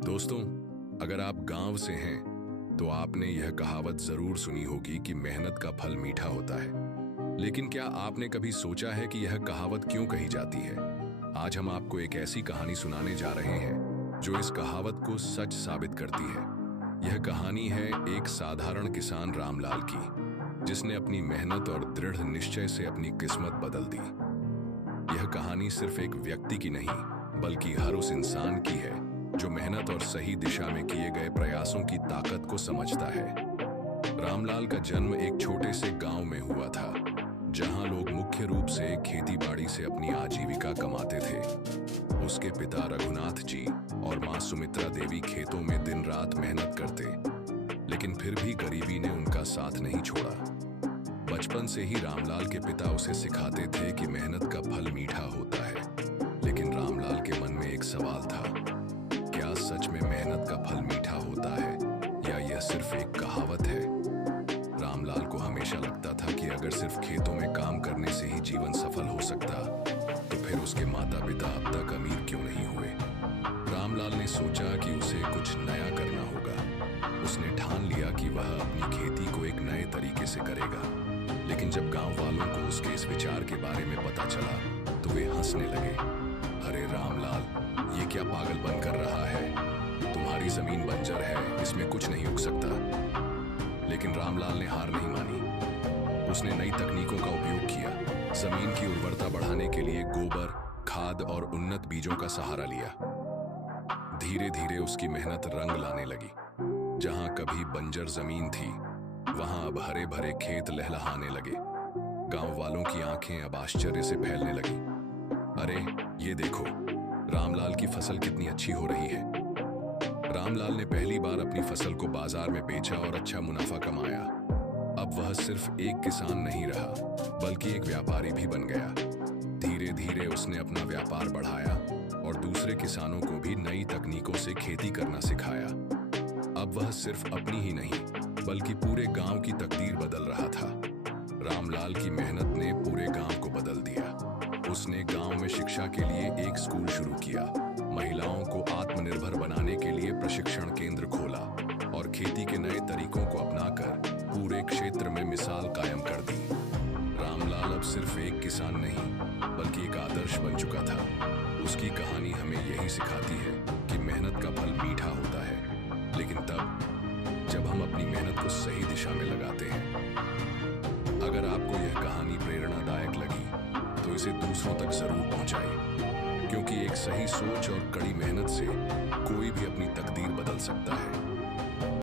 दोस्तों, अगर आप गांव से हैं तो आपने यह कहावत जरूर सुनी होगी कि मेहनत का फल मीठा होता है। लेकिन क्या आपने कभी सोचा है कि यह कहावत क्यों कही जाती है? आज हम आपको एक ऐसी कहानी सुनाने जा रहे हैं जो इस कहावत को सच साबित करती है। यह कहानी है एक साधारण किसान रामलाल की, जिसने अपनी मेहनत और दृढ़ निश्चय से अपनी किस्मत बदल दी। यह कहानी सिर्फ एक व्यक्ति की नहीं, बल्कि हर उस इंसान की है जो मेहनत और सही दिशा में किए गए प्रयासों की ताकत को समझता है। रामलाल का जन्म एक छोटे से गांव में हुआ था, जहां लोग मुख्य रूप से खेतीबाड़ी से अपनी आजीविका कमाते थे। उसके पिता रघुनाथ जी और मां सुमित्रा देवी खेतों में दिन रात मेहनत करते, लेकिन फिर भी गरीबी ने उनका साथ नहीं छोड़ा। बचपन से ही रामलाल के पिता उसे सिखाते थे कि मेहनत का फल मीठा होता है। लेकिन रामलाल के मन में एक सवाल था, क्या सच में मेहनत का फल मीठा होता है या यह सिर्फ एक कहावत है? रामलाल को हमेशा लगता था कि अगर सिर्फ खेतों में काम करने से ही जीवन सफल हो सकता, तो फिर उसके माता पिता अब तक अमीर क्यों नहीं हुए? रामलाल ने सोचा कि उसे कुछ नया करना होगा। उसने ठान लिया कि वह अपनी खेती को एक नए तरीके से करेगा। लेकिन जब गांव वालों को उसके इस विचार के बारे में पता चला तो वे हंसने लगे। अरे रामलाल, ये क्या पागलपन कर रहा है? तुम्हारी जमीन बंजर है, इसमें कुछ नहीं उग सकता। लेकिन रामलाल ने हार नहीं मानी। उसने नई तकनीकों का उपयोग किया। जमीन की उर्वरता बढ़ाने के लिए गोबर, खाद और उन्नत बीजों का सहारा लिया। धीरे धीरे उसकी मेहनत रंग लाने लगी। जहां कभी बंजर जमीन थी, वहां अब हरे भरे खेत लहलहाने लगे। गांव वालों की आंखें अब आश्चर्य से फैलने लगी। अरे ये देखो, रामलाल की फसल कितनी अच्छी हो रही है। रामलाल ने पहली बार अपनी फसल को बाजार में बेचा और अच्छा मुनाफा कमाया। अब वह सिर्फ एक किसान नहीं रहा, बल्कि एक व्यापारी भी बन गया। धीरे धीरे उसने अपना व्यापार बढ़ाया और दूसरे किसानों को भी नई तकनीकों से खेती करना सिखाया। अब वह सिर्फ अपनी ही नहीं, बल्कि पूरे गांव की तकदीर बदल रहा था। रामलाल की मेहनत ने पूरे गांव को बदल दिया। उसने गांव में शिक्षा के लिए एक स्कूल शुरू किया, महिलाओं को आत्मनिर्भर बनाने के लिए प्रशिक्षण केंद्र खोला और खेती के नए तरीकों को अपनाकर पूरे क्षेत्र में मिसाल कायम कर दी। रामलाल अब सिर्फ एक किसान नहीं, बल्कि एक आदर्श बन चुका था। उसकी कहानी हमें यही सिखाती है कि मेहनत का फल मीठा होता है, लेकिन तब जब हम अपनी मेहनत को सही दिशा में लगाते हैं। अगर आपको यह कहानी प्रेरणादायक लगी तो इसे दूसरों तक जरूर पहुंचाएं, क्योंकि एक सही सोच और कड़ी मेहनत से कोई भी अपनी तकदीर बदल सकता है।